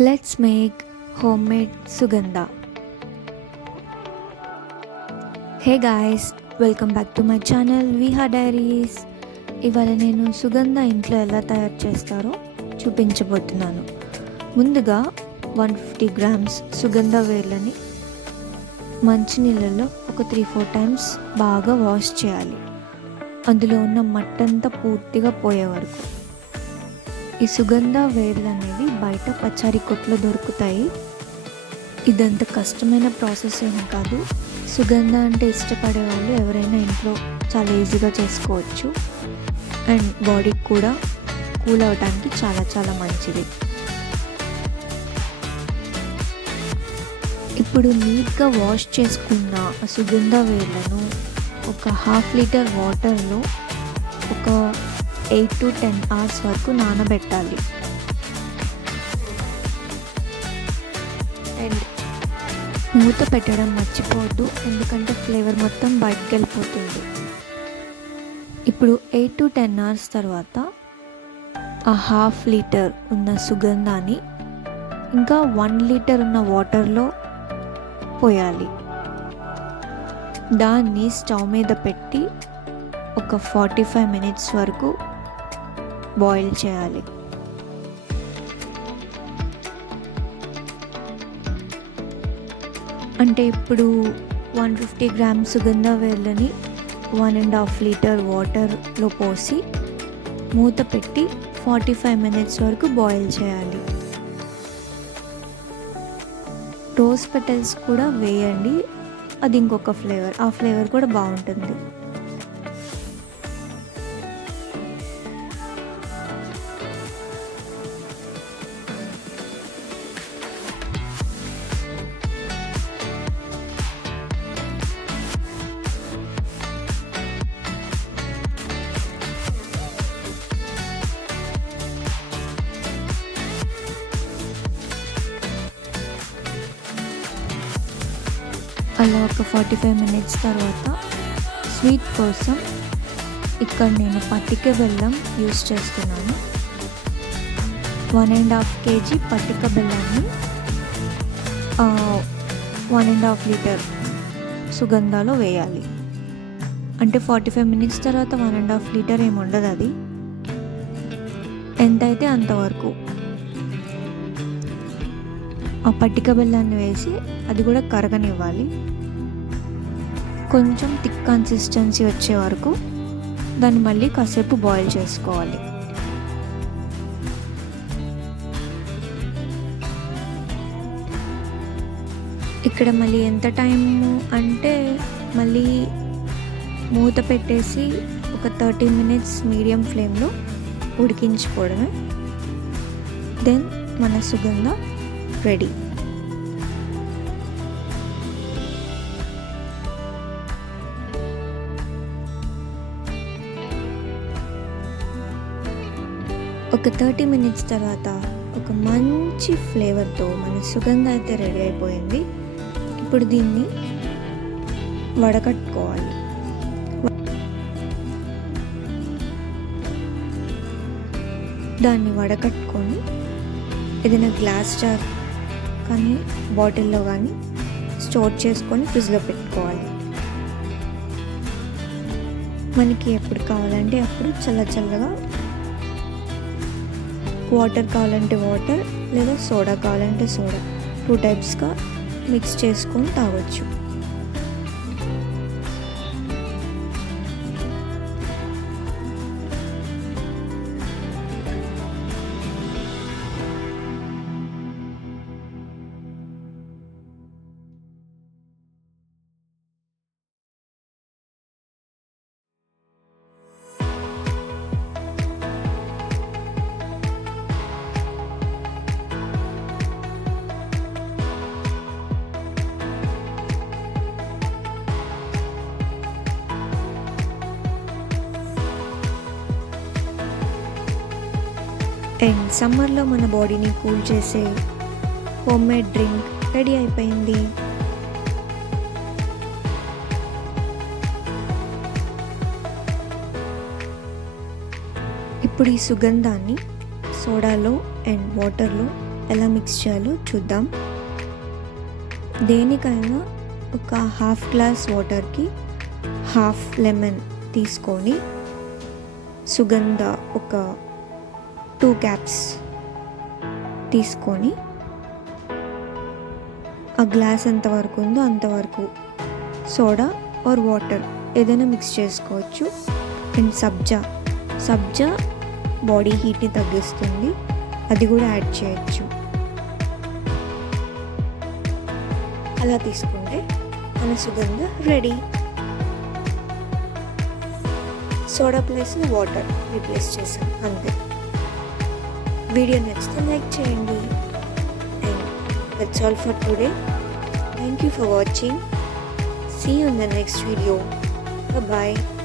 Let's make homemade sugandha. Hey guys, welcome back to my channel Viha Diaries. ఇవాళ నేను సుగంధ ఇంట్లో ఎలా తయారు చేస్తారో చూపించబోతున్నాను. ముందుగా 150 గ్రామ్స్ సుగంధ వేర్లని మంచినీళ్ళలో ఒక 3-4 టైమ్స్ బాగా వాష్ చేయాలి. అందులో ఉన్న మట్టంతా పూర్తిగా పోయే వరకు. ఈ సుగంధ వేర్లు అనేవి బయట పచారీ కొట్లో దొరుకుతాయి. ఇదంత కష్టమైన ప్రాసెస్ ఏం కాదు. సుగంధ అంటే ఇష్టపడే వాళ్ళు ఎవరైనా ఇంట్లో చాలా ఈజీగా చేసుకోవచ్చు. అండ్ బాడీకి కూడా కూల్ అవ్వడానికి చాలా చాలా మంచిది. ఇప్పుడు నీట్గా వాష్ చేసుకున్న సుగంధ వేర్లను ఒక 1/2 లీటర్ వాటర్లో ఒక 8 to 10 hours వరకు నానబెట్టాలి. అండ్ మూత పెట్టడం మర్చిపోవద్దు, ఎందుకంటే ఫ్లేవర్ మొత్తం బయటకు వెళ్ళిపోతుంది. ఇప్పుడు 8 to 10 hours తర్వాత ఆ 1/2 లీటర్ ఉన్న సుగంధాన్ని ఇంకా 1 లీటర్ ఉన్న వాటర్లో పోయాలి. దాన్ని స్టవ్ మీద పెట్టి ఒక 45 minutes వరకు బాయిల్ చేయాలి. అంటే ఇప్పుడు 150 గ్రామ్స్ సుగంధ వేర్లని 1.5 లీటర్ వాటర్లో పోసి మూత పెట్టి 45 minutes వరకు బాయిల్ చేయాలి. రోజ్ పెటల్స్ కూడా వేయండి, అది ఇంకొక ఫ్లేవర్, ఆ ఫ్లేవర్ కూడా బాగుంటుంది. అలా ఒక 45 minutes తర్వాత స్వీట్ కోసం ఇక్కడ నేను పట్టిక బెల్లం యూస్ చేస్తున్నాను. 1.5 kg పట్టిక బెల్లాన్ని 1.5 లీటర్ సుగంధాలో వేయాలి. అంటే 45 minutes తర్వాత 1.5 లీటర్ ఏమి ఉండదు, అది ఎంతైతే అంతవరకు ఆ పట్టిక బెల్లాన్ని వేసి అది కూడా కరగనివ్వాలి. కొంచెం థిక్ కన్సిస్టెన్సీ వచ్చే వరకు దాన్ని మళ్ళీ కాసేపు బాయిల్ చేసుకోవాలి. ఇక్కడ మళ్ళీ ఎంత టైము అంటే మళ్ళీ మూత పెట్టేసి ఒక 30 minutes మీడియం ఫ్లేమ్లో ఉడికించుకోవడమే. దెన్ మన సుగంధ రెడీ. ఒక 30 minutes తర్వాత ఒక మంచి ఫ్లేవర్తో మన సుగంధ అయితే రెడీ అయిపోయింది. ఇప్పుడు దీన్ని వడకట్టుకోవాలి. దాన్ని వడకట్టుకొని ఏదైనా గ్లాస్ జార్ కానీ బాటిల్లో కానీ స్టోర్ చేసుకొని ఫ్రిడ్జ్లో పెట్టుకోవాలి. మనకి ఎప్పుడు కావాలంటే అప్పుడు చల్లగా వాటర్ కావాలంటే వాటర్, లేదా సోడా కావాలంటే సోడా, 2 టైప్స్గా మిక్స్ చేసుకొని తాగొచ్చు. అండ్ సమ్మర్లో మన బాడీని కూల్ చేసే హోమ్మేడ్ డ్రింక్ రెడీ అయిపోయింది. ఇప్పుడు ఈ సుగంధాన్ని సోడాలో అండ్ వాటర్లో ఎలా మిక్స్ చేయాలో చూద్దాం. దేనికైనా ఒక హాఫ్ గ్లాస్ వాటర్కి హాఫ్ లెమన్ తీసుకొని సుగంధ ఒక 2 క్యాప్స్ తీసుకొని ఆ గ్లాస్ ఎంతవరకు ఉందో అంతవరకు సోడా ఆర్ వాటర్ ఏదైనా మిక్స్ చేసుకోవచ్చు. అండ్ సబ్జా బాడీ హీట్ని తగ్గిస్తుంది, అది కూడా యాడ్ చేయొచ్చు. అలా తీసుకుంటే మన సుగంధ రెడీ. సోడా ప్లేస్లో వాటర్ రీప్లేస్ చేసాం అంతే. వీడియో నచ్చితే లైక్ చేయండి. And that's all for today. Thank you for watching. See you in the next video. Bye bye.